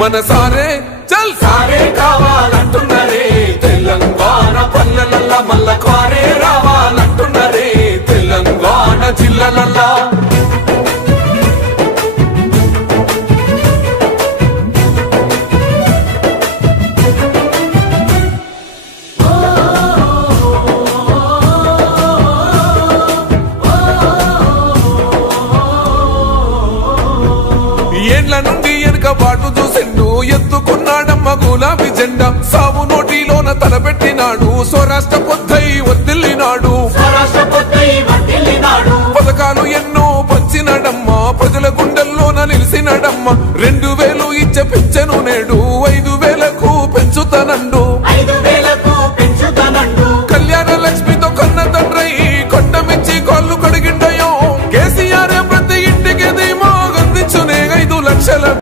మన సారే చల్ సారే కావాలంటున్నరే తెలంగాణ పల్లెలల్లా మల్ల కారే రావాలంటున్నరే తెలంగాణ జిల్లాలల్లా ఏండ్ల నుండి వెనుక బాటు చూసిండు ఎత్తుకున్నాడమ్మ గులాబీ జెండా సాగు నోటిలోన తలపెట్టినాడు స్వరాష్ట్ర పొద్దై వర్దిల్లినాడు పథకాలు ఎన్నో పంచినాడమ్మ ప్రజల గుండెల్లోన నిలిచినాడమ్మ 2000 ఇచ్చ పింఛను నేడు